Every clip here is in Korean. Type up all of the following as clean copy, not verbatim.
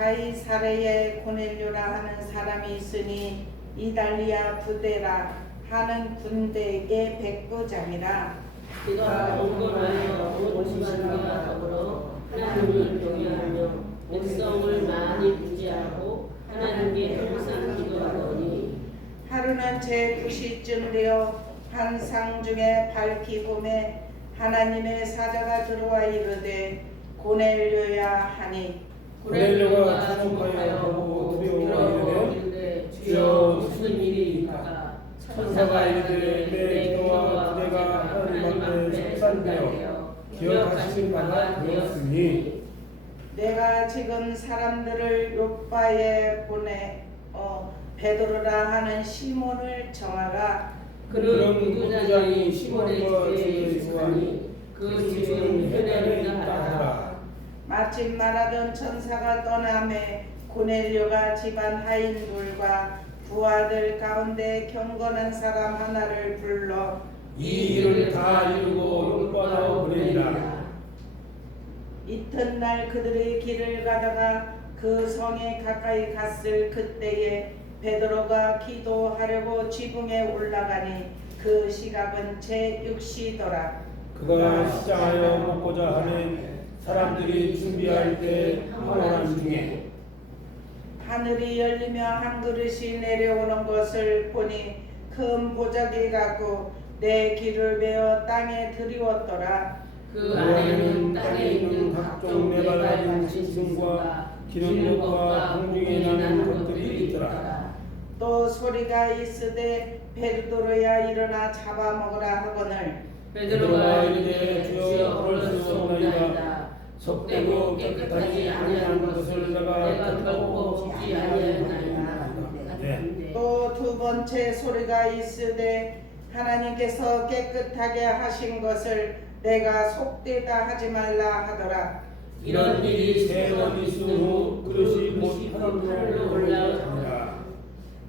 가이사랴에 고넬료라 하는 사람이 있으니 이달리아 부대라 하는 군대의 백부장이라. 그가 온건하여 온 집안과 더불어 하나님을 경외하며 백성을 많이 구제하고 하나님께 항상 기도하더니 하루는 제9시쯤 되어 환상 중에 밝기 봄에 하나님의 사자가 들어와 이르되 고넬료야 하니 고넬료가 주목하여 보고 두려워 이르되 주여 무슨 일이이까. 천사가 이르되 내 기도와 구제가 하나님 앞에 섭산되어 기억하신 바가 되었으니 내가 지금 사람들을 요빠에 보내 베드로라 하는 시몬을 정하라. 그런 무부장이 시몬의 집에 있으니 그 집은 회당에 있다 하라. 마침 말하던 천사가 떠나매 고넬료가 집안 하인들과 부하들 가운데 경건한 사람 하나를 불러 이 일을 다 이루고 용건하여 보내니라. 이튿날 그들의 길을 가다가 그 성에 가까이 갔을 그때에 베드로가 기도하려고 지붕에 올라가니 그 시각은 제6시더라. 그가 시장하여 먹고자 하는 사람들이 준비할 때 항원한 중에 하늘이 열리며 한 그릇이 내려오는 것을 보니 큰 보자기 같고 내 귀를 베어 땅에 들이웠더라. 그 안에는 땅에 있는 각종 네발라진 짐승과 기는 것과 공중에 나는 것들이 있더라. 또 소리가 있으되 베드로야 일어나 잡아먹으라 하거늘 베드로가 이르되 주여 그럴 수 없나이다. 속되고 깨끗하지 아니한 것을 내가 결코 보지 아니하나이다. 또 두 번째 소리가 있으되 하나님께서 깨끗하게 하신 것을 내가 속되다 하지 말라 하더라. 이런 일이 세 번 있은 후 그릇이 곧 하늘로 올라가니라.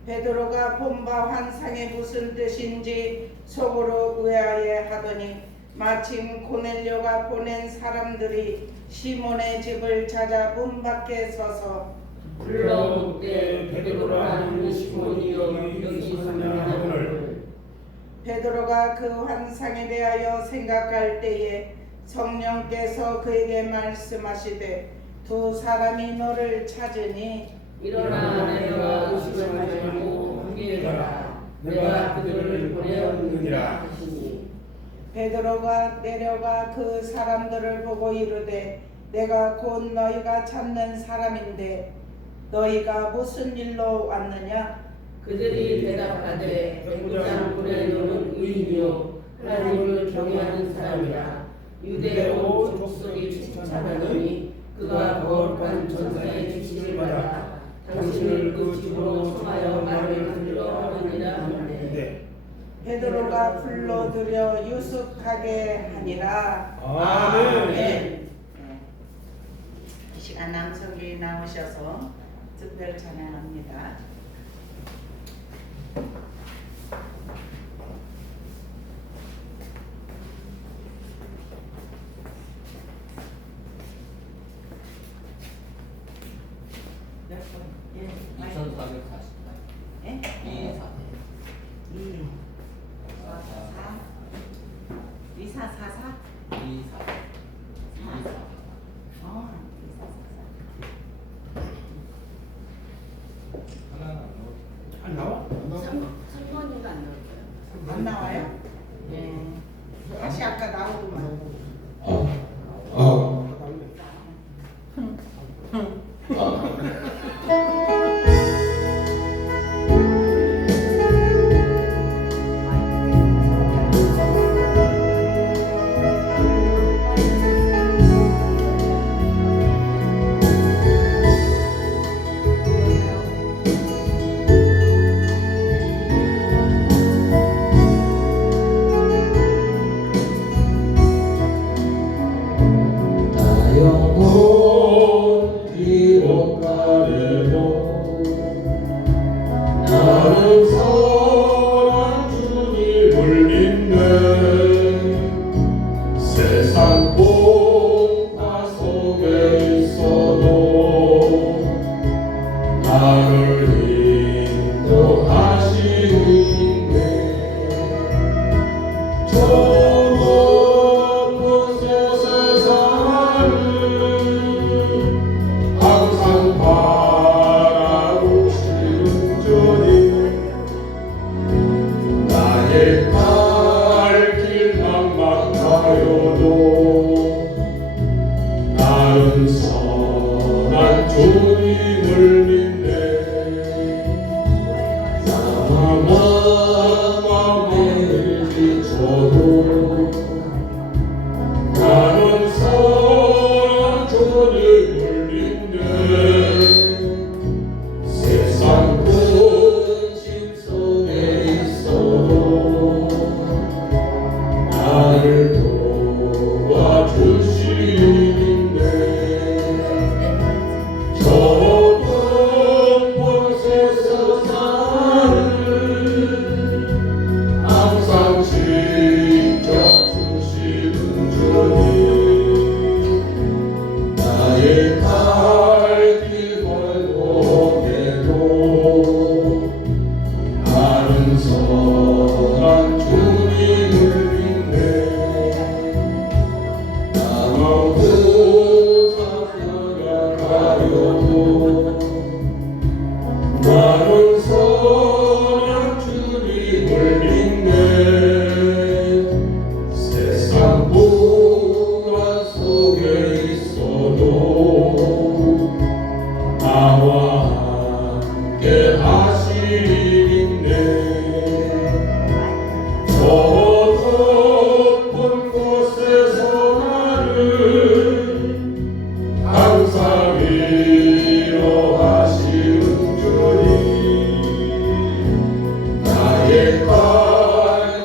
베드로가 본 바 환상이 무슨 뜻인지 속으로 의아해 하더니 마침 고넬료가 보낸 사람들이 시몬의 집을 찾아 문 밖에 서서 불러 묻되 베드로라 하는 시몬이 여기 있느냐 하거늘 베드로가 그 환상에 대하여 생각할 때에 성령께서 그에게 말씀하시되 두 사람이 너를 찾으니 일어나 내가 의심하지 말고 함께 가라. 내가 그들을 보내었느니라 하시니 베드로가 내려가 그 사람들을 보고 이르되 내가 곧 너희가 찾는 사람인데 너희가 무슨 일로 왔느냐? 그들이 대답하되 백부장 고넬료는 의인이요 하나님을 경외하는 사람이라. 유대오 족속이 칭찬하더니 그가 거룩한 전사의 지시를 받아 당신을 그 집으로 청하여 말을 들으려 하느니라 하는데 베드로가 불러들여 유숙하게 하니라. 아멘. 이 시간 남성이 나오셔서 특별 찬양합니다. 몇 번? 예. 2448. 예? 244. 2444? 244. 하나는 안 나와? 3번인가 안 나올까요? 안 나와요? 예. 다시 아까 나오더만. 세상 복화 속에 있어도 나를 인도하시는데 저 높은 세상을 항상 바라보시는 주님 나의 갈 길만 막하여도 나는 선한 주님을 믿네 사망함에 지쳐도 나는 선한 주님을 믿네 세상 근심 속에 있어도 나를 도와주시는데 저 높은 세상을 항상 지켜주시는 주님 나의 갈 길 멀고에도 나는 선한 주님을 믿네 나무도 살아가려도 나는 선한 주님을 믿네 세상 불안 속에 있어도 나와 함께 하시는데 저 높은 곳에서 나를 항상 위로하시는 주님 나의 갈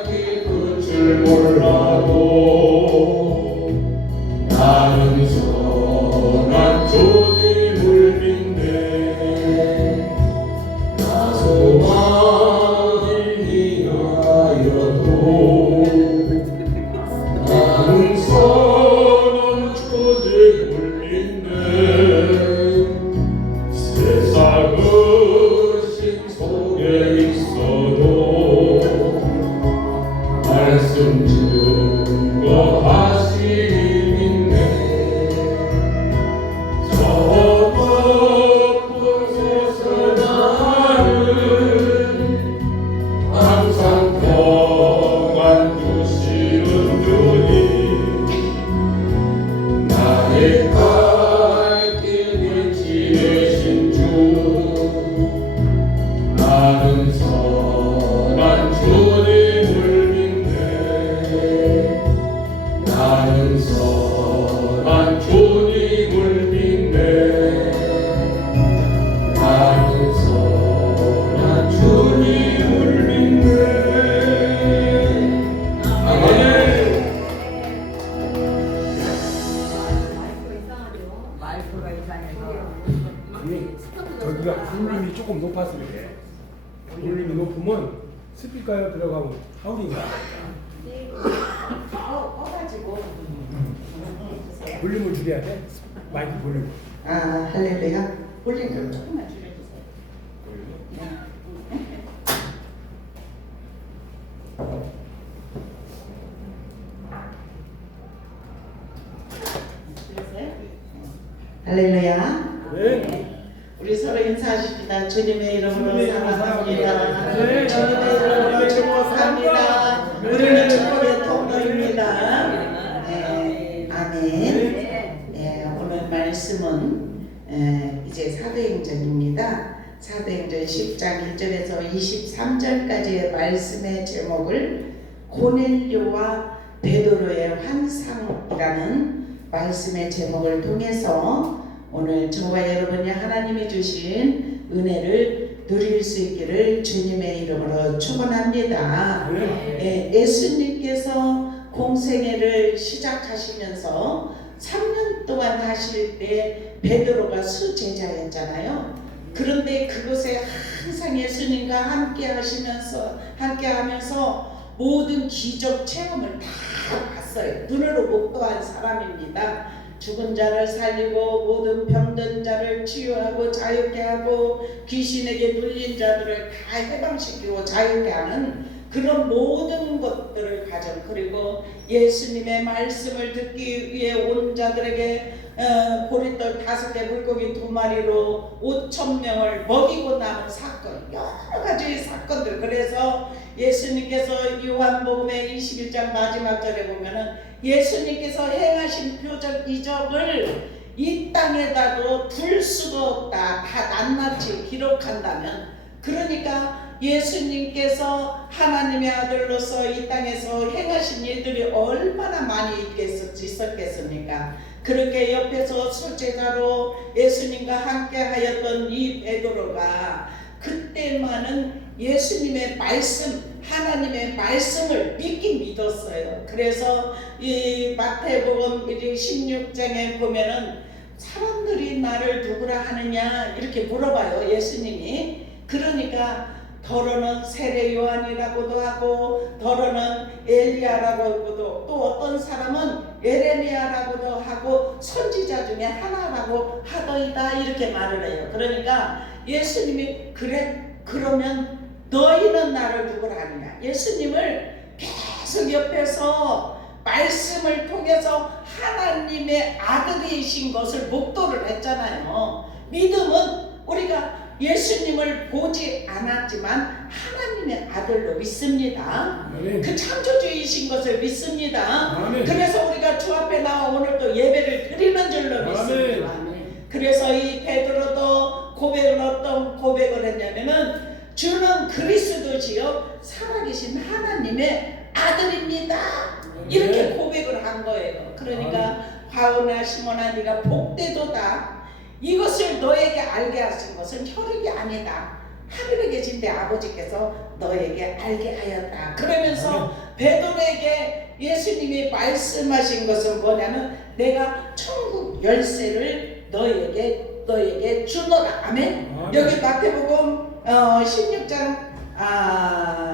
길 끝을 몰라도 나는 선한 주님을 믿네 나 소망을 위하여도 나는 선한 주님을 믿네 세상 의심 속에 있어도 말씀 증거하시는데 저 높은 세상을 항상 평안 주시는 주님 나의 갈 길을 지내신 주 나는 선한 주님을 믿네 나는 선한 주님을 믿네 나는 선한 주님을 믿네 아멘 마이크가 이상해서. 저기가 볼륨이 조금 높았으면 돼. 볼륨이 높으면 스피커에 들어가면 하울이 나. 꺼가지고 볼륨을 줄여야 돼. 마이크 볼륨. 아 할렐루야 볼륨 좀 조금만 줄여주세요 할렐루야. 네. 우리 서로 인사하십니다. 주님의 이름으로 주님의 사랑합니다. 네. 주님의 이름으로 축복합니다. 네. 우리는 축복의 통로입니다. 네. 아멘. 네, 오늘 말씀은 이제 사도행전입니다. 사도행전 10장 1절에서 23절까지의 말씀의 제목을 고넬료와 베드로의 환상이라는 말씀의 제목을 통해서 오늘 저와 여러분이 하나님이 주신 은혜를 누릴 수 있기를 주님의 이름으로 축원합니다. 예수님께서 공생애를 시작하시면서 3년 동안 하실 때 베드로가 수제자였잖아요. 그런데 그곳에 항상 예수님과 함께 하면서 모든 기적 체험을 다 봤어요. 눈으로 목도한 사람입니다. 죽은 자를 살리고 모든 병든 자를 치유하고 자유케 하고 귀신에게 눌린 자들을 다 해방시키고 자유케 하는 그런 모든 것들을 가져 그리고 예수님의 말씀을 듣기 위해 온 자들에게 보리떡 5개 물고기 2마리로 5,000명을 먹이고 남은 사건 여러 가지 사건들. 그래서 예수님께서 요한복음의 21장 마지막 절에 보면은 예수님께서 행하신 표적 이적을 이 땅에다도 둘 수가 없다. 다 낱낱이 기록한다면 그러니까 예수님께서 하나님의 아들로서 이 땅에서 행하신 일들이 얼마나 많이 있었겠습니까? 그렇게 옆에서 술제자로 예수님과 함께 하였던 이 베드로가 그때만은 예수님의 말씀, 하나님의 말씀을 믿긴 믿었어요. 그래서 이 마태복음 16장에 보면은 사람들이 나를 누구라 하느냐 이렇게 물어봐요. 예수님이. 그러니까 더러는 세례 요한이라고도 하고 더러는 엘리야라고도 또 어떤 사람은 예레미야라고도 하고 선지자 중에 하나라고 하더이다 이렇게 말을 해요. 그러니까 예수님이 그래 그러면 너희는 나를 누구라 하느냐. 예수님을 계속 옆에서 말씀을 통해서 하나님의 아들이신 것을 목도를 했잖아요. 믿음은 우리가 예수님을 보지 않았지만 하나님의 아들로 믿습니다. 아멘. 그 창조주이신 것을 믿습니다. 아멘. 그래서 우리가 주 앞에 나와 오늘도 예배를 드리는 줄로 믿습니다. 그래서 이 베드로도 고백을 어떤 고백을 했냐면은 주는 그리스도시요 살아계신 하나님의 아들입니다. 이렇게 고백을 한 거예요. 그러니까 바오나 시몬아 네가 복되도다. 이것을 너에게 알게 하신 것은 혈육이 아니다. 하늘에 계신 내 아버지께서 너에게 알게 하였다. 그러면서 베드로에게 예수님이 말씀하신 것은 뭐냐면 내가 천국 열쇠를 너에게 주노라. 아멘. 여기 마태복음 16장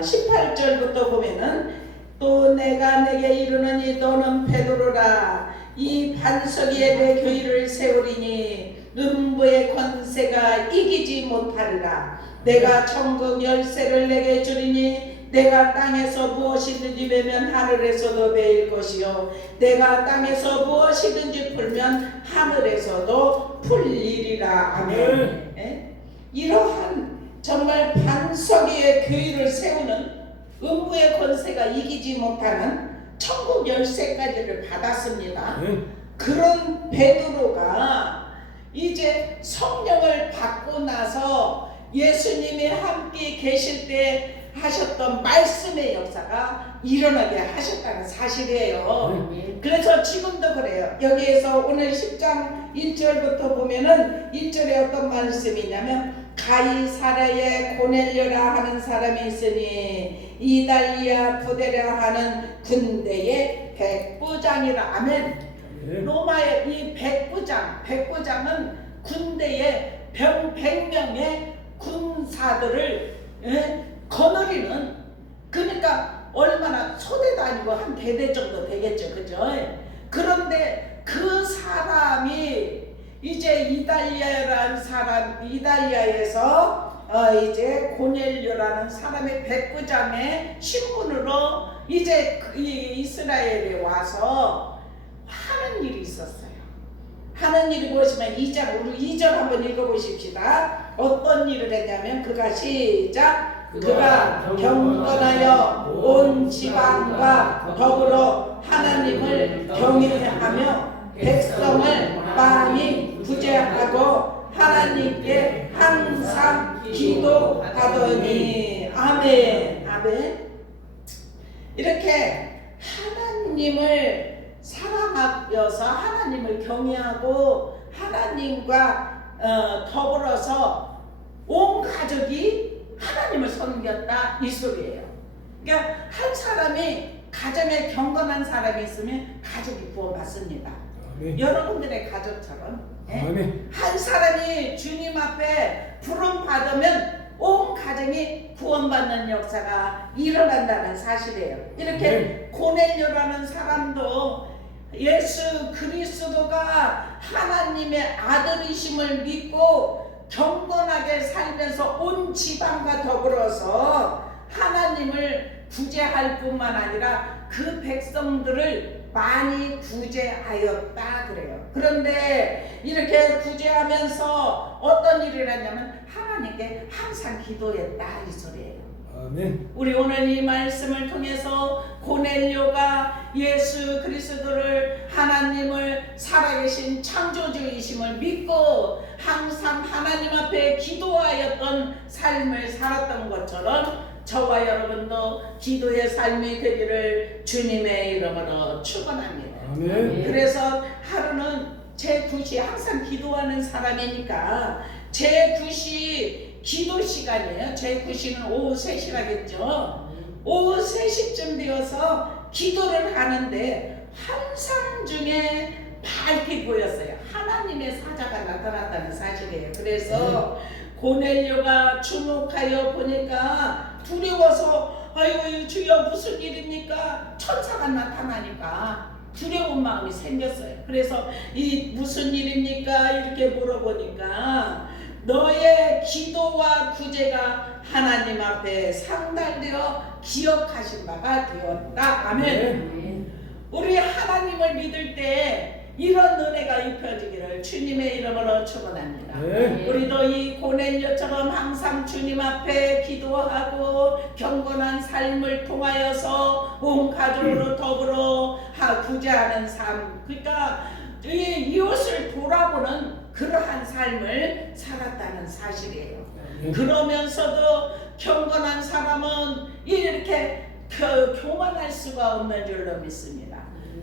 18절부터 보면은 또 내가 내게 이르노니 너는 베드로라. 이 반석 위에 내 교회를 세우리니 음부의 권세가 이기지 못하리라. 내가 천국 열쇠를 내게 주리니 내가 땅에서 무엇이든지 베면 하늘에서도 베일 것이요 내가 땅에서 무엇이든지 풀면 하늘에서도 풀리리라. 아멘. 이러한 정말 반석 위에 교회를 세우는 음부의 권세가 이기지 못하는 천국 열쇠까지를 받았습니다. 그런 베드로가 이제 성령을 받고 나서 예수님이 함께 계실 때 하셨던 말씀의 역사가 일어나게 하셨다는 사실이에요. 그래서 지금도 그래요. 여기에서 오늘 10장 1절부터 보면은 1절에 어떤 말씀이냐면 가이사랴에 고넬료라 하는 사람이 있으니 이달리아 부대라 하는 군대의 백부장이라. 아멘. 로마의 이 백부장은 군대의 100명의 군사들을 거느리는, 그러니까 얼마나 소대도 아니고 한 대대 정도 되겠죠. 그죠? 그런데 그 사람이 이제 이달리아에서 이제 고넬료라는 사람의 백부장의 신분으로 이제 이스라엘에 와서 하는 일이 있었어요. 하는 일이 무엇이면 2절 한번 읽어보십시다. 어떤 일을 했냐면 그가 시작. 그가 경건하여 온 지방과 더불어 하나님을 경외하며 백성을 많이 구제하고 하나님께 항상 기도하더니. 아멘. 아멘. 이렇게 하나님을 사랑하여서 하나님을 경외하고 하나님과 더불어서 온 가족이 하나님을 섬겼다 이 소리예요. 그러니까 한 사람이 가정에 경건한 사람이 있으면 가족이 구원받습니다. 아멘. 여러분들의 가족처럼 한 사람이 주님 앞에 부름 받으면 온 가정이 구원받는 역사가 일어난다는 사실이에요. 이렇게 고넬료라는 사람도 예수 그리스도가 하나님의 아들이심을 믿고 경건하게 살면서 온 지방과 더불어서 하나님을 구제할 뿐만 아니라 그 백성들을 많이 구제하였다 그래요. 그런데 이렇게 구제하면서 어떤 일을 했냐면 하나님께 항상 기도했다 이 소리예요. 아멘. 우리 오늘 이 말씀을 통해서 고넬료가 예수 그리스도를 하나님을 살아계신 창조주이심을 믿고 항상 하나님 앞에 기도하였던 삶을 살았던 것처럼 저와 여러분도 기도의 삶이 되기를 주님의 이름으로 축원합니다. 아멘. 그래서 하루는 제 9시 항상 기도하는 사람이니까 제 9시 기도 시간이에요. 제 9시는 오후 3시라겠죠. 오후 3시쯤 되어서 기도를 하는데 환상 중에 밝게 보였어요. 하나님의 사자가 나타났다는 사실이에요. 그래서 고넬료가 주목하여 보니까 두려워서 아이고 주여 무슨 일입니까? 천사가 나타나니까 두려운 마음이 생겼어요. 그래서 이 무슨 일입니까? 이렇게 물어보니까 너의 기도와 구제가 하나님 앞에 상달되어 기억하신 바가 되었다. 아멘. 우리 하나님을 믿을 때 이런 은혜가 입혀지기를 주님의 이름으로 축원합니다. 네. 우리도 이 고넬료처럼 항상 주님 앞에 기도하고 경건한 삶을 통하여서 온 가족으로 더불어 구제하는 삶, 그러니까 이웃을 돌아보는 그러한 삶을 살았다는 사실이에요. 그러면서도 경건한 사람은 이렇게 교만할 수가 없는 줄로 믿습니다.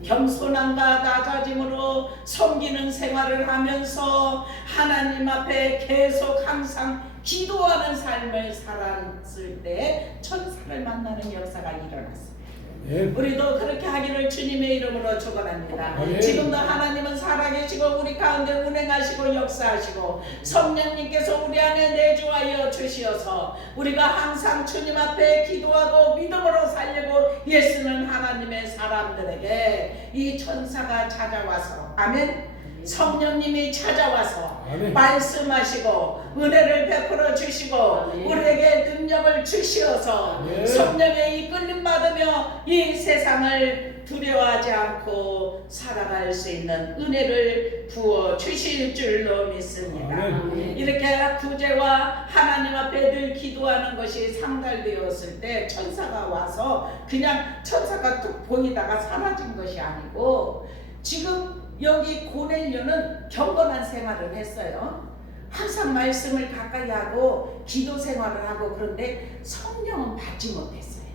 겸손함과 낮아짐으로 섬기는 생활을 하면서 하나님 앞에 계속 항상 기도하는 삶을 살았을 때 천사를 만나는 역사가 일어났습니다. 우리도 그렇게 하기를 주님의 이름으로 축원합니다. 지금도 하나님은 살아계시고 우리 가운데 운행하시고 역사하시고 성령님께서 우리 안에 내주하여 주시어서 우리가 항상 주님 앞에 기도하고 믿음으로 살려고 예수는 하나님의 사람들에게 이 천사가 찾아와서 아멘. 성령님이 찾아와서 아멘. 말씀하시고 은혜를 베풀어 주시고 우리에게 능력을 주시어서 성령의 이끌림 받으며 이 세상을 두려워하지 않고 살아갈 수 있는 은혜를 부어 주실 줄로 믿습니다. 아멘. 이렇게 구제와 하나님 앞에 늘 기도하는 것이 상달되었을 때 천사가 와서 그냥 천사가 툭 보이다가 사라진 것이 아니고 지금 여기 고넬료는 경건한 생활을 했어요. 항상 말씀을 가까이 하고 기도 생활을 하고 그런데 성령은 받지 못했어요.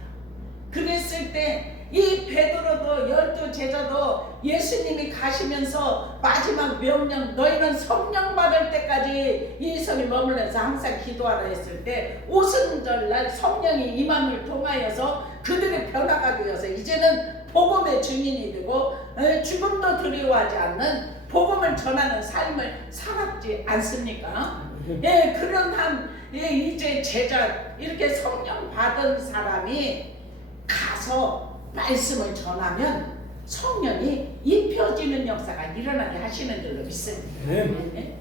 그랬을 때 이 베드로도 12 제자도 예수님이 가시면서 마지막 명령 너희는 성령 받을 때까지 이 성에 머물러서 항상 기도하라 했을 때 오순절날 성령이 임함을 통하여서 그들의 변화가 되어서 이제는 복음의 증인이 되고 죽음도 두려워하지 않는 복음을 전하는 삶을 살았지 않습니까? 예, 그런 이제 제자 이렇게 성령 받은 사람이 가서 말씀을 전하면 성령이 입혀지는 역사가 일어나게 하시는 줄로 믿습니다. 네.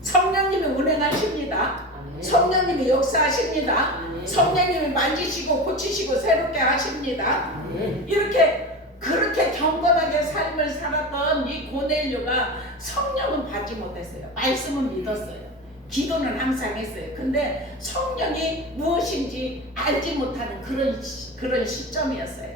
성령님이 운행하십니다. 성령님이 역사하십니다. 성령님이 만지시고 고치시고 새롭게 하십니다. 이렇게 그렇게 경건하게 삶을 살았던 이 고넬료가 성령은 받지 못했어요. 말씀은 믿었어요. 기도는 항상 했어요. 근데 성령이 무엇인지 알지 못하는 그런 시점이었어요.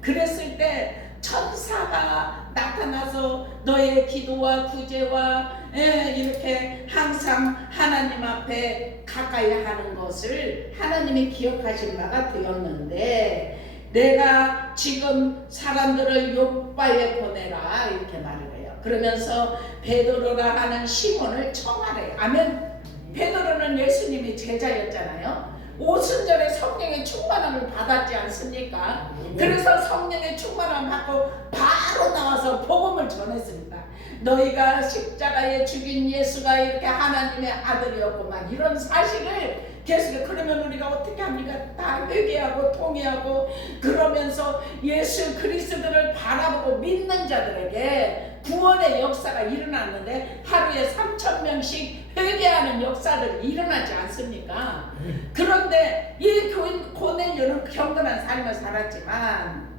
그랬을 때 천사가 나타나서 너의 기도와 구제와 이렇게 항상 하나님 앞에 가까이 하는 것을 하나님이 기억하신 바가 되었는데 내가 지금 사람들을 요바에 보내라 이렇게 말을 해요. 그러면서 베드로라 하는 시몬을 청하래요. 아멘. 베드로는 예수님이 제자였잖아요. 오순절에 성령의 충만함을 받았지 않습니까? 그래서 성령의 충만함을 받고 바로 나와서 복음을 전했습니다. 너희가 십자가에 죽인 예수가 이렇게 하나님의 아들이었구만 이런 사실을 계속 그러면 우리가 어떻게 합니까? 다 회개하고 통회하고 그러면서 예수 그리스도를 바라보고 믿는 자들에게 구원의 역사가 일어났는데 하루에 3,000명씩 회개하는 역사들이 일어나지 않습니까? 그런데 이 고넬료는 경건한 삶을 살았지만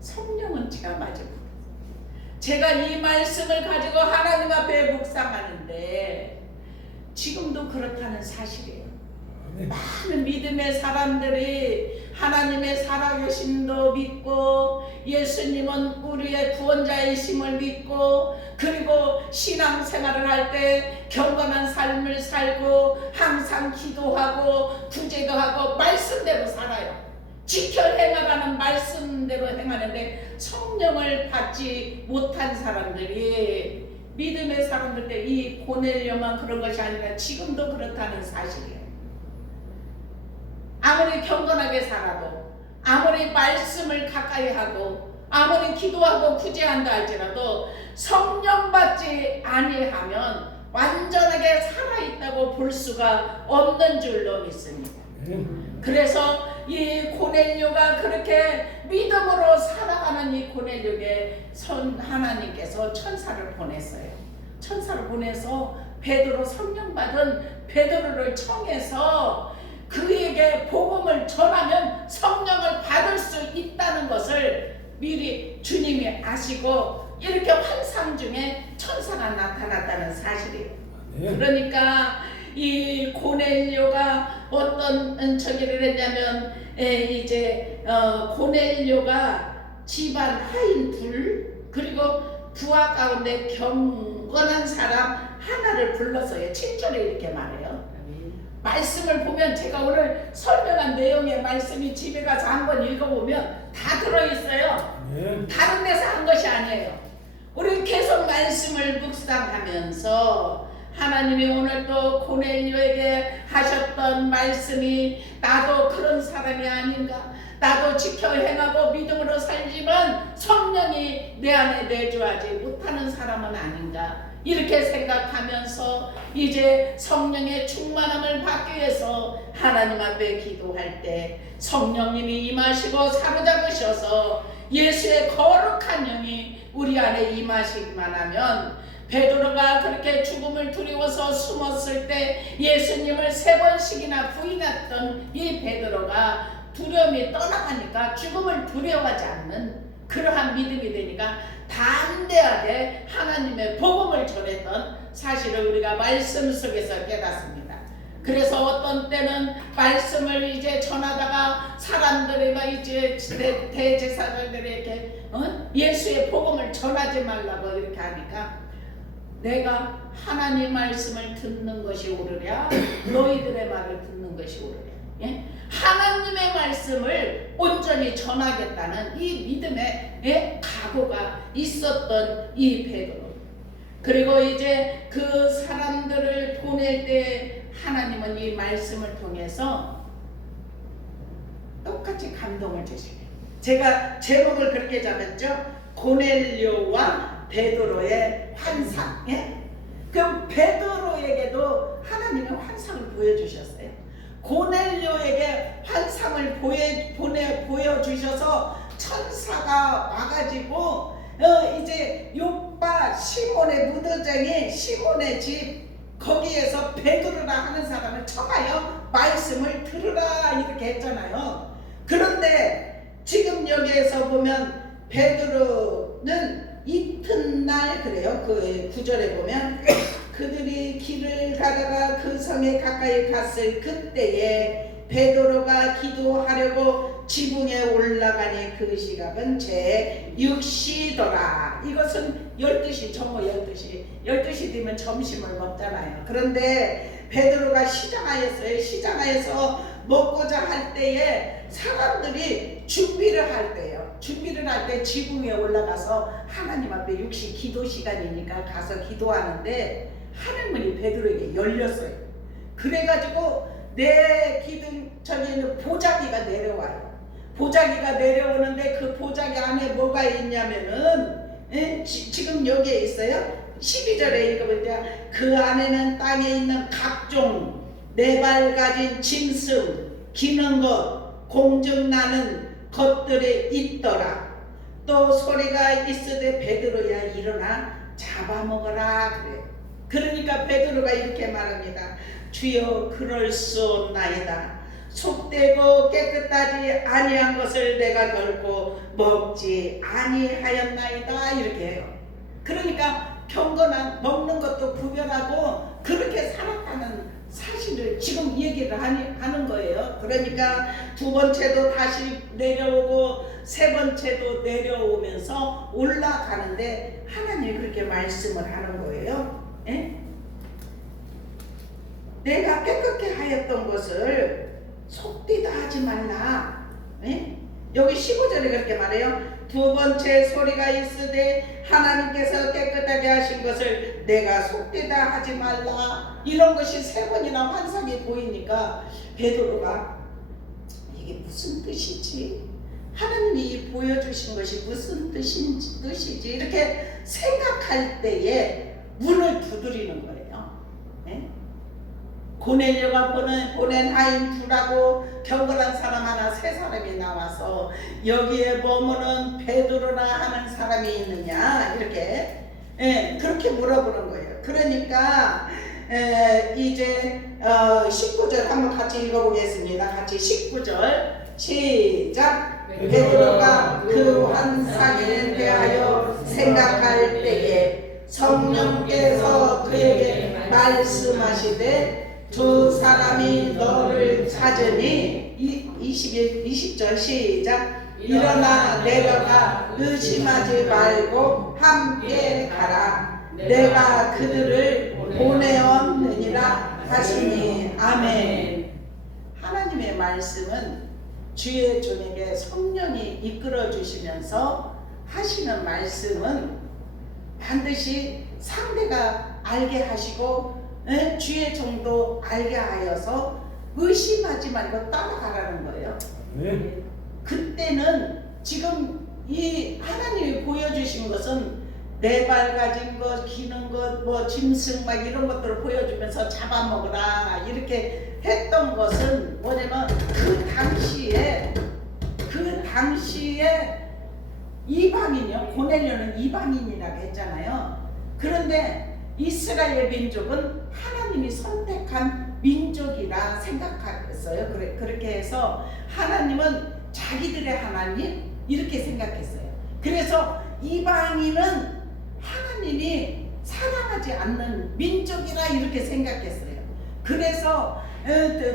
성령은 체험하지 못했어요. 제가 이 말씀을 가지고 하나님 앞에 묵상하는데 지금도 그렇다는 사실이에요. 많은 믿음의 사람들이 하나님의 살아계심도 믿고 예수님은 우리의 구원자이심을 믿고 그리고 신앙생활을 할 때 경건한 삶을 살고 항상 기도하고 구제도 하고 말씀대로 살아요. 지켜 행하라는 말씀대로 행하는데 성령을 받지 못한 사람들이 믿음의 사람들 때 이 고넬료만 그런 것이 아니라 지금도 그렇다는 사실이에요. 아무리 경건하게 살아도 아무리 말씀을 가까이 하고 아무리 기도하고 구제한다 할지라도 성령 받지 아니하면 완전하게 살아있다고 볼 수가 없는 줄로 믿습니다. 그래서 이 고넬료가 그렇게 믿음으로 살아가는 이 고넬료에게 하나님께서 천사를 보냈어요. 천사를 보내서 베드로 성령 받은 베드로를 청해서 그에게 복음을 전하면 성령을 받을 수 있다는 것을 미리 주님이 아시고 이렇게 환상 중에 천사가 나타났다는 사실이에요. 그러니까 이 고넬료가 어떤 처리를 했냐면 고넬료가 집안 하인 둘 그리고 부하 가운데 경건한 사람 하나를 불렀어요. 7절에 이렇게 말해요. 말씀을 보면 제가 오늘 설명한 내용의 말씀이 집에 가서 한번 읽어보면 다 들어있어요. 다른 데서 한 것이 아니에요. 우리 계속 말씀을 묵상하면서 하나님이 오늘 또 고넬료에게 하셨던 말씀이 나도 그런 사람이 아닌가, 나도 지켜 행하고 믿음으로 살지만 성령이 내 안에 내주하지 못하는 사람은 아닌가 이렇게 생각하면서 이제 성령의 충만함을 받기 위해서 하나님 앞에 기도할 때 성령님이 임하시고 사로잡으셔서 예수의 거룩한 영이 우리 안에 임하시기만 하면 베드로가 그렇게 죽음을 두려워서 숨었을 때 예수님을 3번씩이나 부인했던 이 베드로가 두려움이 떠나가니까 죽음을 두려워하지 않는 그러한 믿음이 되니까 담대하게 하나님의 복음을 전했던 사실을 우리가 말씀 속에서 깨닫습니다. 그래서 어떤 때는 말씀을 이제 전하다가 사람들이 막 이제 대제사장들에게 예수의 복음을 전하지 말라고 이렇게 하니까 내가 하나님 말씀을 듣는 것이 옳으랴 너희들의 말을 듣는 것이 옳으랴. 예? 하나님의 말씀을 온전히 전하겠다는 이 믿음의 각오가 있었던 이 베드로. 그리고 이제 그 사람들을 보낼 때 하나님은 이 말씀을 통해서 똑같이 감동을 주시네요. 제가 제목을 그렇게 잡았죠. 고넬료와 베드로의 환상. 예? 그럼 베드로에게도 하나님의 환상을 보여주셨어요. 고넬료에게 환상을 보여주셔서 천사가 와가지고 이제 요빠 시몬의 무도장에 시몬의 집 거기에서 베드로라 하는 사람을 청하여 말씀을 들으라 이렇게 했잖아요. 그런데 지금 여기에서 보면 베드로는 이튿날 그래요. 그 9절에 보면 그들이 길을 가다가 그 성에 가까이 갔을 그때에 베드로가 기도하려고 지붕에 올라가니 그 시각은 제6시더라. 이것은 12시, 정오 12시 되면 점심을 먹잖아요. 그런데 베드로가 시장하였어요. 시장하여서 먹고자 할 때에 사람들이 준비를 할 때요. 준비를 할 때 지붕에 올라가서 하나님 앞에 6시 기도 시간이니까 가서 기도하는데 하늘문이 베드로에게 열렸어요. 그래가지고 내 기둥 저기 있는 보자기가 내려와요. 보자기가 내려오는데 그 보자기 안에 뭐가 있냐면은 지금 여기에 있어요. 12절에 읽어보니까 그 안에는 땅에 있는 각종 내 발 가진 짐승 기는 것 공중 나는 것들이 있더라. 또 소리가 있으되 베드로야 일어나 잡아먹어라 그래. 그러니까 베드로가 이렇게 말합니다. 주여 그럴 수 없나이다. 속되고 깨끗하지 아니한 것을 내가 결코 먹지 아니하였나이다 이렇게 해요. 그러니까 경건한 먹는 것도 구별하고 그렇게 살았다는 사실을 지금 얘기를 하는 거예요. 그러니까 두 번째도 다시 내려오고 세 번째도 내려오면서 올라가는데 하나님이 그렇게 말씀을 하는 거예요. 에? 내가 깨끗게 하였던 것을 속되다 하지 말라. 에? 여기 15절에 그렇게 말해요. 두 번째 소리가 있으되 하나님께서 깨끗하게 하신 것을 내가 속되다 하지 말라. 이런 것이 세 번이나 환상이 보이니까 베드로가 이게 무슨 뜻이지? 하나님이 보여주신 것이 무슨 뜻이지? 이렇게 생각할 때에 문을 두드리는 거예요. 네? 고넬료가 보낸 하인 둘하고 경건한 사람 하나 세 사람이 나와서 여기에 머무는 베드로라 하는 사람이 있느냐 이렇게 그렇게 물어보는 거예요. 그러니까 이제 19절 한번 같이 읽어보겠습니다. 같이 19절 시작. 베드로가 그 환상에 대하여 생각할 때에 성령께서 그에게 말씀하시되 두 사람이 너를 찾으니 20절 시작. 일어나 내려가 의심하지 말고 함께 가라. 내가 그들을 보내었느니라 하시니 아멘. 하나님의 말씀은 주의 종에게 성령이 이끌어 주시면서 하시는 말씀은 반드시 상대가 알게 하시고 주의 종도 알게 하여서 의심하지 말고 따라가라는 거예요. 네. 그때는 지금 이 하나님이 보여주신 것은 내 발 가진 것, 기는 것, 뭐 짐승 막 이런 것들을 보여주면서 잡아먹으라 이렇게 했던 것은 뭐냐면 그 당시에 이방인이요. 고넬료는 이방인이라고 했잖아요. 그런데 이스라엘 민족은 하나님이 선택한 민족이라 생각했어요. 그렇게 해서 하나님은 자기들의 하나님 이렇게 생각했어요. 그래서 이방인은 하나님이 사랑하지 않는 민족이라 이렇게 생각했어요. 그래서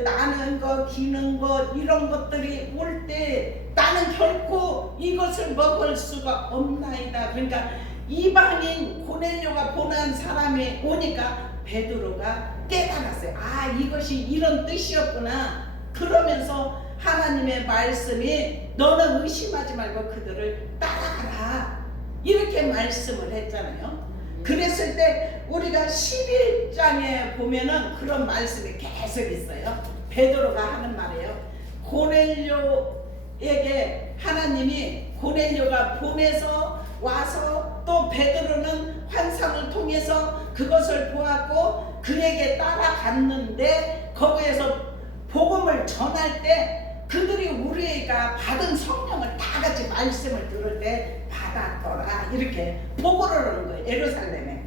나는 것, 기는 것 이런 것들이 올 때 나는 결코 이것을 먹을 수가 없나이다. 그러니까 이방인 고넬료가 보낸 사람이 오니까 베드로가 깨달았어요. 아, 이것이 이런 뜻이었구나. 그러면서 하나님의 말씀이 너는 의심하지 말고 그들을 따라가라 이렇게 말씀을 했잖아요. 그랬을 때 우리가 11장에 보면은 그런 말씀이 계속 있어요. 베드로가 하는 말이에요. 고넬료에게 하나님이 고넬료가 보내서 와서 또 베드로는 환상을 통해서 그것을 보았고 그에게 따라갔는데 거기에서 복음을 전할 때 그들이 우리가 받은 성령을 다 같이 말씀을 들을 때 받았더라 이렇게 보고를 하는 거예요. 예루살렘에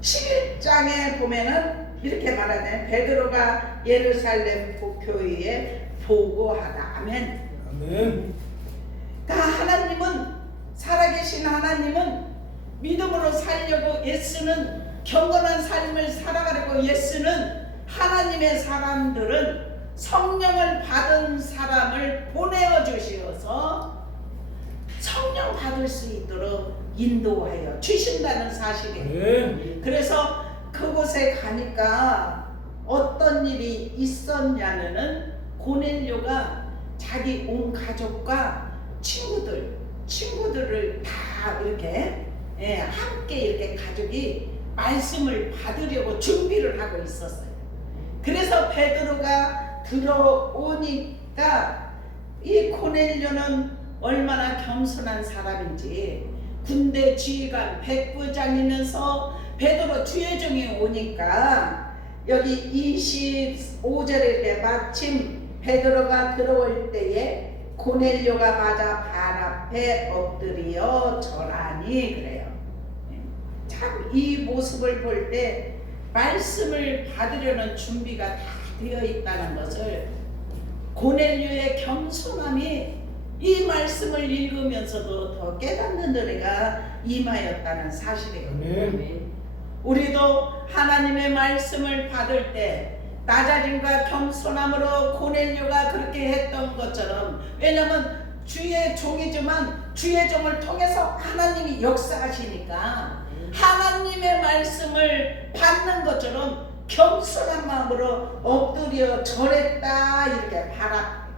11장에 보면은 이렇게 말하네. 베드로가 예루살렘 교회에 보고하다. 아멘. 아멘. 그러니까 하나님은 살아계신 하나님은 믿음으로 살려고 애쓰는 경건한 삶을 살아가려고 애쓰는 하나님의 사람들은 성령을 받은 사람을 보내어 주시어서 성령 받을 수 있도록 인도하여 주신다는 사실이에요. 네. 그래서 그곳에 가니까 어떤 일이 있었냐면은 고넬료가 자기 온 가족과 친구들을 다 이렇게 함께 이렇게 가족이 말씀을 받으려고 준비를 하고 있었어요. 그래서 베드로가 들어오니까 이 고넬료는 얼마나 겸손한 사람인지 군대 지휘관 백부장이면서 베드로 주의종이 오니까 여기 25절에 마침 베드로가 들어올 때에 고넬료가 맞아 발 앞에 엎드려 절하니 그래요. 참 이 모습을 볼 때 말씀을 받으려는 준비가 다 되어 있다는 것을, 고넬료의 겸손함이 이 말씀을 읽으면서도 더 깨닫는 은혜가 임하였다는 사실이에요. 아멘. 우리도 하나님의 말씀을 받을 때 낮아짐과 겸손함으로 고넬료가 그렇게 했던 것처럼, 왜냐하면 주의 종이지만 주의 종을 통해서 하나님이 역사하시니까 하나님의 말씀을 받는 것처럼 겸손한 마음으로 엎드려 절했다 이렇게 바라.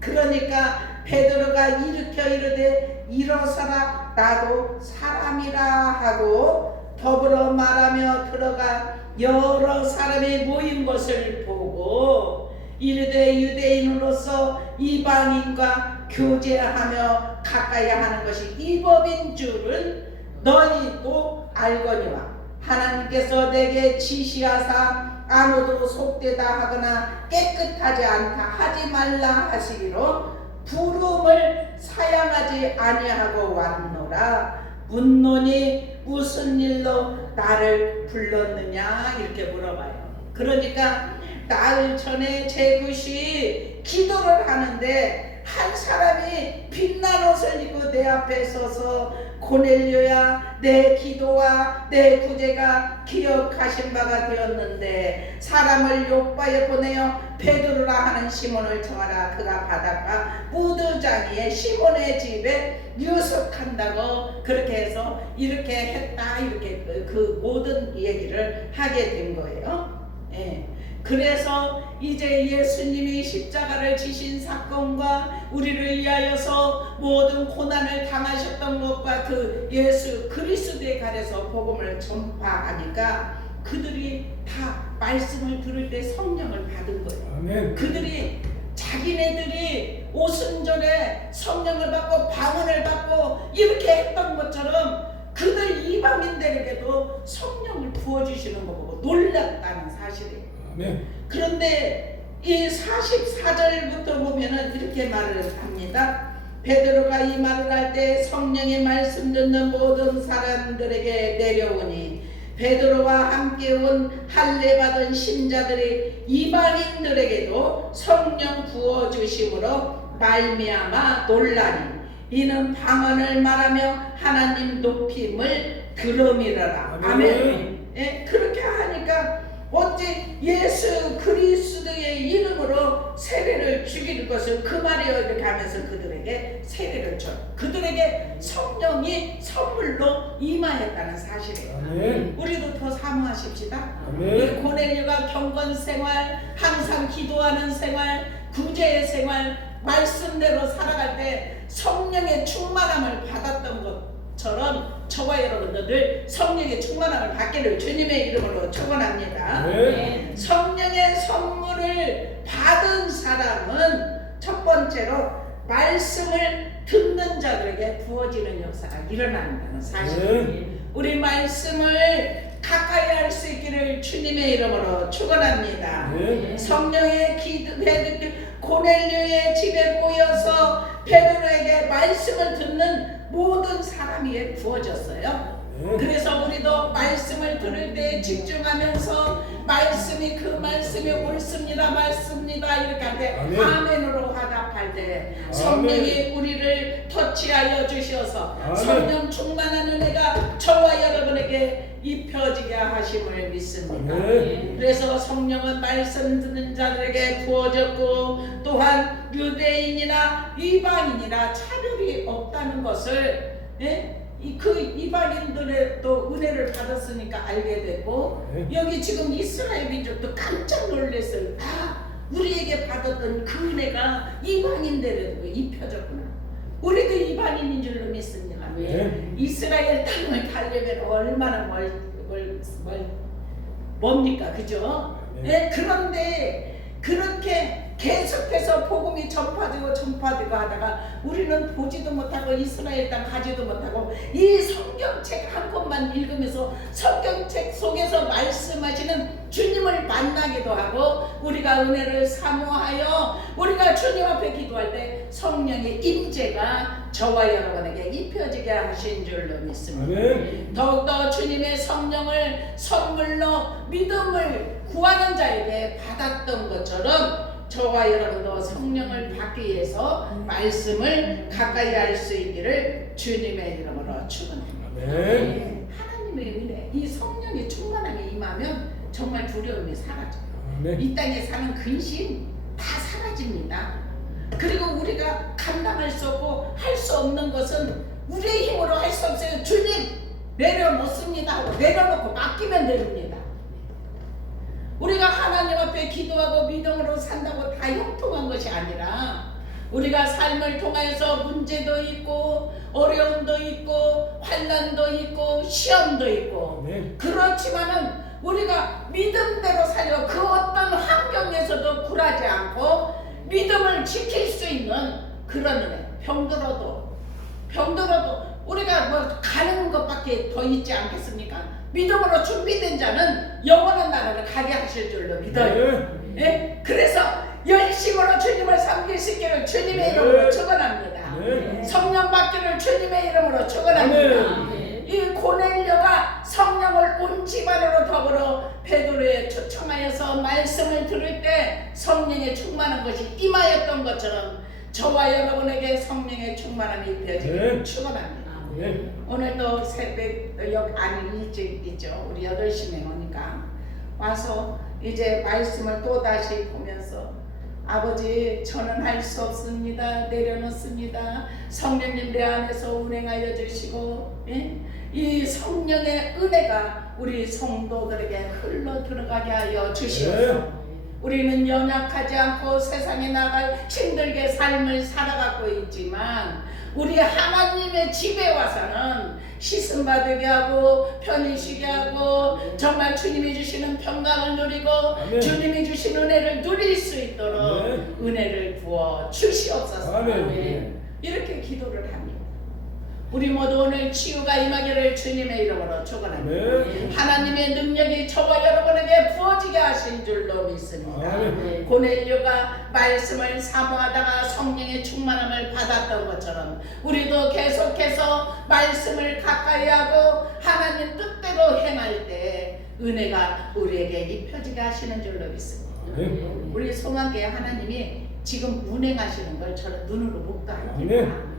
그러니까 베드로가 일으켜 이르되 일어서라 나도 사람이라 하고 더불어 말하며 들어가 여러 사람이 모인 것을 보고 이르되 유대인으로서 이방인과 교제하며 가까이 하는 것이 이 법인 줄은 너희도 알거니와 하나님께서 내게 지시하사 아무도 속되다 하거나 깨끗하지 않다 하지 말라 하시기로 부름을 사양하지 아니하고 왔노라. 묻노니 무슨 일로 나를 불렀느냐 이렇게 물어봐요. 그러니까 나흘 전에 제굿이 기도를 하는데 한 사람이 빛난 옷을 입고 내 앞에 서서 고넬료야 내 기도와 내 구제가 기억하신 바가 되었는데 사람을 요바에 보내어 베드로라 하는 시몬을 청하라. 그가 바닷가 무드장이의 시몬의 집에 유숙한다고 그렇게 해서 이렇게 했다 이렇게 그 모든 얘기를 하게 된 거예요. 예. 그래서 이제 예수님이 십자가를 지신 사건과 우리를 위하여서 모든 고난을 당하셨던 것과 그 예수 그리스도에 관해서 복음을 전파하니까 그들이 다 말씀을 들을 때 성령을 받은 거예요. 아멘. 그들이 자기네들이 오순절에 성령을 받고 방언을 받고 이렇게 했던 것처럼 그들 이방인들에게도 성령을 부어주시는 거 보고 놀랐다는 사실이에요. 아멘. 그런데 이 44절부터 보면은 이렇게 말을 합니다. 베드로가 이 말을 할 때 성령의 말씀 듣는 모든 사람들에게 내려오니 베드로와 함께 온 할례 받은 신자들이 이방인들에게도 성령 부어 주심으로 말미암아 놀라니 이는 방언을 말하며 하나님 높임을 들음이라라. 아멘. 예, 그렇게 하니까 어찌 예수 그리스도의 이름으로 세례를 주길 것을 그 말이여 이렇게 하면서 그들에게 세례를 줘. 그들에게 성령이 선물로 임하였다는 사실이에요. 아멘. 우리도 더 사모하십시다. 아멘. 우리 고넬료가 경건 생활, 항상 기도하는 생활, 구제의 생활, 말씀대로 살아갈 때 성령의 충만함을 받았던 것처럼 저와 여러분들 늘 성령의 충만함을 받기를 주님의 이름으로 축원합니다. 네. 성령의 선물을 받은 사람은 첫 번째로 말씀을 듣는 자들에게 부어지는 역사가 일어난다는 사실입니다. 네. 우리 말씀을 가까이 할 수 있기를 주님의 이름으로 축원합니다. 네. 성령의 기도 고넬료의 집에 모여서 베드로에게 말씀을 듣는 모든 사람이 부어졌어요. 그래서 우리도 말씀을 들을 때 집중하면서 말씀이 그 말씀이 옳습니다 맞습니다 이렇게 할 때 아멘. 아멘으로 화답할 때 성령이 우리를 터치하여 주셔서 아멘. 성령 충만한 은혜가 저와 여러분에게 입혀지게 하심을 믿습니다. 아멘. 그래서 성령은 말씀 듣는 자들에게 부어졌고 또한 유대인이나 이방인이나 차별이 없다는 것을 그 이방인들의 또 은혜를 받았으니까 알게 되고 여기 지금 이스라엘 민족도 깜짝 놀랐어요. 우리에게 받았던 그 은혜가 이방인들에도 입혀졌구나. 우리도 이방인인 줄로 믿습니다. 이스라엘 땅을 가려면 얼마나 뭡니까, 그죠? 그런데 그렇게 계속해서 복음이 전파되고 하다가 우리는 보지도 못하고 이스라엘 땅 가지도 못하고 이 성경책 한 권만 읽으면서 성경책 속에서 말씀하시는 주님을 기도하고 우리가 은혜를 사모하여 우리가 주님 앞에 기도할 때 성령의 임재가 저와 여러분에게 입혀지게 하신 줄로 믿습니다. 아멘. 더욱더 주님의 성령을 선물로 믿음을 구하는 자에게 받았던 것처럼 저와 여러분도 성령을 받기 위해서 말씀을 가까이 할 수 있기를 주님의 이름으로 축원합니다. 아멘. 하나님의 은혜, 이 성령의 충만함이 임하면 정말 두려움이 사라져요. 아멘. 이 땅에 사는 근심 다 사라집니다. 그리고 우리가 감당할 수 없고 할 수 없는 것은 우리의 힘으로 할 수 없어요. 주님 내려놓습니다 하고 내려놓고 맡기면 됩니다. 우리가 하나님 앞에 기도하고 믿음으로 산다고 다 형통한 것이 아니라 우리가 삶을 통하여서 문제도 있고 어려움도 있고 환난도 있고 시험도 있고 아멘. 그렇지만은 우리가 믿음대로 살려 그 어떤 환경에서도 굴하지 않고 믿음을 지킬 수 있는 그런 은혜. 병들어도 우리가 뭐 가는 것밖에 더 있지 않겠습니까? 믿음으로 준비된 자는 영원한 나라를 가게 하실 줄로 믿어요. 예? 그래서 열심으로 주님을 섬길 수 있기를 주님의 이름으로 축원합니다. 네. 성령 받기를 주님의 이름으로 축원합니다. 아멘. 이 고넬료가 성령을 온 집안으로 더불어 베드로에 초청하여서 말씀을 들을 때 성령의 충만한 것이 임하였던 것처럼 저와 여러분에게 성령의 충만함이 입혀지기를 네. 축원합니다. 네. 오늘도 새벽 아니 일찍 있죠. 우리 8시에 오니까 와서 이제 말씀을 또 다시 보면서 아버지 저는 할 수 없습니다. 내려놓습니다. 성령님 내 안에서 운행하여 주시고 이 성령의 은혜가 우리 성도들에게 흘러 들어가게 하여 주시옵소서. 우리는 연약하지 않고 세상에 나가 힘들게 삶을 살아가고 있지만 우리 하나님의 집에 와서는 씻음 받게 하고 편히 쉬게 하고 정말 주님이 주시는 평강을 누리고 아멘. 주님이 주신 은혜를 누릴 수 있도록 아멘. 은혜를 부어 주시옵소서. 아멘. 이렇게 기도를 합니다. 우리 모두 오늘 치유가 임하기를 주님의 이름으로 축원합니다. 아멘. 하나님의 능력이 저와 여러분에게 부어지게 하신 줄로 믿습니다. 아멘. 고넬료가 말씀을 사모하다가 성령의 충만함을 받았던 것처럼 우리도 계속해서 말씀을 가까이 하고 하나님 뜻대로 행할 때 은혜가 우리에게 입혀지게 하시는 줄로 믿습니다. 아멘. 우리 소망교회 하나님이 지금 운행하시는 걸 저는 눈으로 목도합니다. 아멘.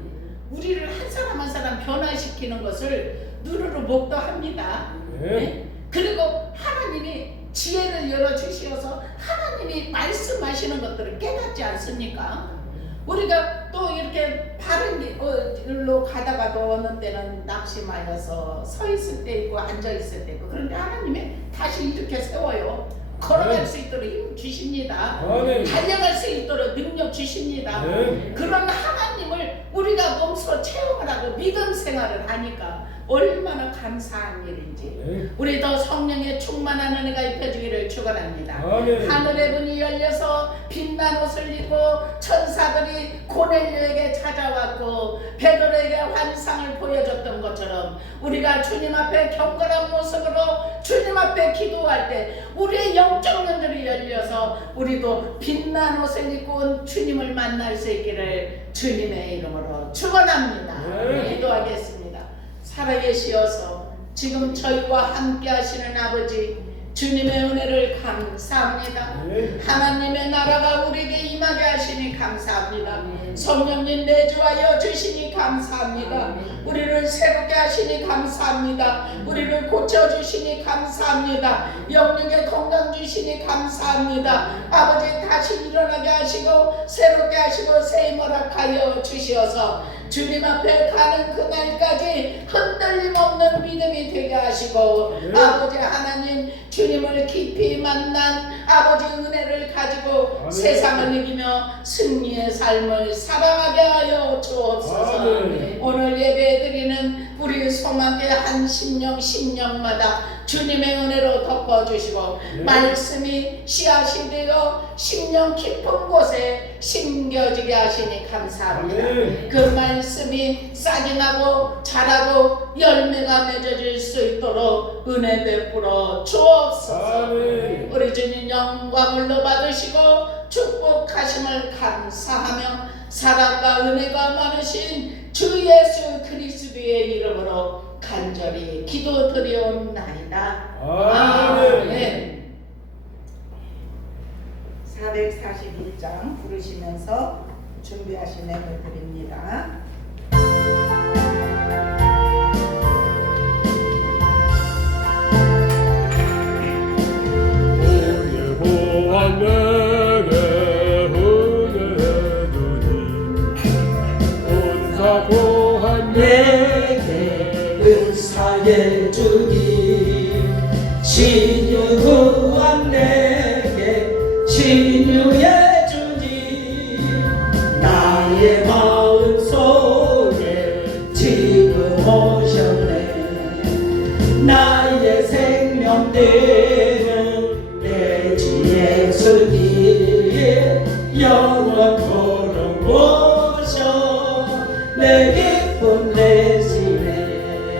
우리를 한 사람 한 사람 변화시키는 것을 눈으로 목도합니다. 네. 그리고 하나님이 지혜를 열어주시어서 하나님이 말씀하시는 것들을 깨닫지 않습니까? 우리가 또 이렇게 바른 길로 가다가도 어느 때는 낙심하여서 서 있을 때 있고 앉아 있을 때 있고 그런데 하나님이 다시 이렇게 세워요. 걸어갈 수 있도록 힘 주십니다. 아멘. 달려갈 수 있도록 능력 주십니다. 네. 그런 하나님을 우리가 몸소 체험을 하고 믿음 생활을 하니까 얼마나 감사한 일인지 네. 우리도 성령의 충만한 은혜가 입혀지기를 축원합니다. 아멘. 하늘의 문이 열려서 빛난 옷을 입고 천사들이 고넬료에게 찾아왔고 베드로에게 환상을 보여줬던 것처럼 우리가 주님 앞에 경건한 모습으로 주님 앞에 기도할 때 우리의 영적 눈들이 열려서 우리도 빛난 옷을 입고 온 주님을 만날 수 있기를 주님의 이름으로 축원합니다. 네. 기도하겠습니다. 살아계시어서 지금 저희와 함께 하시는 아버지 주님의 은혜를 감사합니다. 네. 하나님의 나라가 우리에게 임하게 하시니 감사합니다. 성령님 내주하여 주시니 감사합니다. 우리를 새롭게 하시니 감사합니다. 우리를 고쳐주시니 감사합니다. 영역에 건강 주시니 감사합니다. 아버지 다시 일어나게 하시고 새롭게 하시고 새 허락하여 주시어서 주님 앞에 가는 그날까지 흔들림 없는 믿음이 되게 하시고 아버지 하나님 주님을 깊이 만난 아버지 은혜를 가지고 아멘. 세상을 이기며 승리의 삶을 살아가게 하여 주옵소서. 아멘. 오늘 예배드리는 우리 소망의 한 심령마다 주님의 은혜로 덮어주시고 말씀이 씨앗이 되어 심령 깊은 곳에 심겨지게 하시니 감사합니다. 아멘. 그 말씀이 싹이 나고 자라고 열매가 맺어질 수 있도록 은혜 베풀어 주옵소서. 아멘. 우리 부르짖는 영광을로 받으시고 축복하심을 감사하며 사랑과 은혜가 많으신 주 예수 그리스도의 이름으로 간절히 기도드리옵나이다. 아멘. 441장 부르시면서 준비하신 애를 드립니다. 보안 내게 은혜주니 은사 보안 내게 은사의 주님 신유 구원 내게 신유의 주님 나의 마음 속에 지금 오셨네 나의 생명들